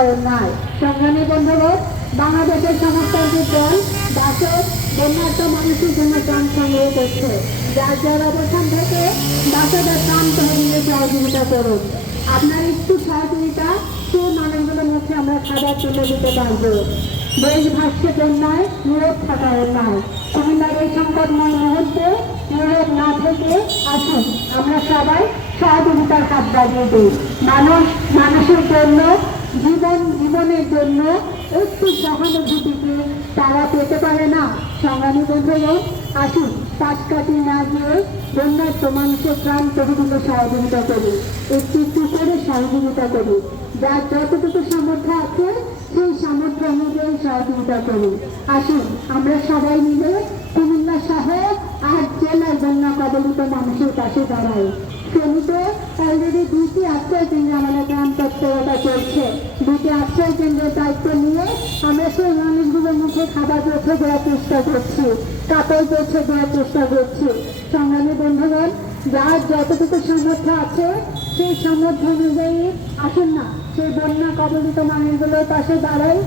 থাকার নাই। সংগ্রামী বন্ধুগণ, বাংলাদেশের সমাজতান্ত্রিক দল বাসক বন্যার্থ মানুষের জন্য ত্রাণ সংগ্রহ করছে। যার যার অবস্থান থেকে বাসকের ত্রাণ তহবিলে সহযোগিতা করুন। আপনার একটু সহযোগিতা সেই মানুষগুলোর মুখে আমরা খাবার তুলে দিতে পারব। দেশ ভাসছে বন্যায় নীরব থাকার নাই কুমিল্লার এই সংকটময় মুহূর্তে নীরব না থেকে আসুন। আমরা সবাই সহযোগিতার হাত বাড়িয়ে দিই। মানুষ, মানুষের জন্য জীবন জীবনের জন্য একটু সহানুভূতিকে তারা পেতে পারে না। সংগ্রামী বন্ধুগণ, আসুন পাশ কাটি না দিয়ে বন্যার্থ মানুষের প্রাণ তহবিলে সহযোগিতা করি একটু একটু করে সহযোগিতা করি যার যতটুকু সামর্থ্য আছে, সেই সামর্থ্য অনুযায়ী সহযোগিতা করি আসুন আমরা সবাই মিলে কুমিল্লা শহর আর জেলার বন্যা কবলিত মানুষের পাশে দাঁড়াই। ফেনীতে অলরেডি দুইটি আশ্রয় কেন্দ্রে আমাদের কেন্দ্রের দায়িত্ব নিয়ে আমরা সেই মানুষগুলোর মুখে খাবার পৌঁছে দেওয়ার চেষ্টা করছি। কাপড় পৌঁছে দেওয়ার চেষ্টা করছি। সংগ্রামী বন্ধুগণ, যার যতটুকু সামর্থ্য আছে, সেই সামর্থ্য অনুযায়ী আসেন না। সেই বন্যা কবলিত মানুষগুলোর পাশে দাঁড়াই।